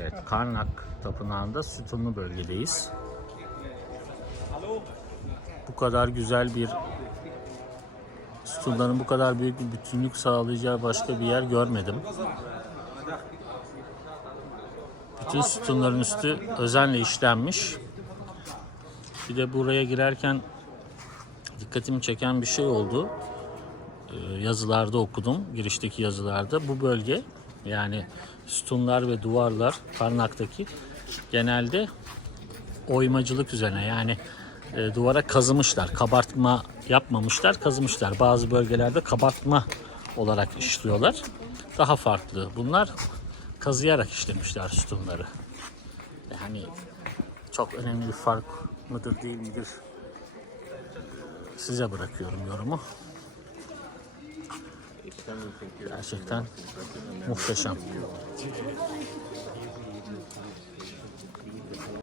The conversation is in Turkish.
Evet, Karnak Tapınağı'nda sütunlu bölgedeyiz. Bu kadar güzel bir sütunların bu kadar büyük bir bütünlük sağlayacağı başka bir yer görmedim. Bütün sütunların üstü özenle işlenmiş. Bir de buraya girerken dikkatimi çeken bir şey oldu. Ee, yazılarda okudum, girişteki yazılarda. Bu bölge yani sütunlar ve duvarlar Karnak'taki genelde oymacılık üzerine yani e, duvara kazımışlar. Kabartma yapmamışlar, kazımışlar. Bazı bölgelerde kabartma olarak işliyorlar. Daha farklı. Bunlar kazıyarak işlemişler sütunları. Yani çok önemli bir fark mıdır değil midir? Size bırakıyorum yorumu. Gerçekten muhteşem.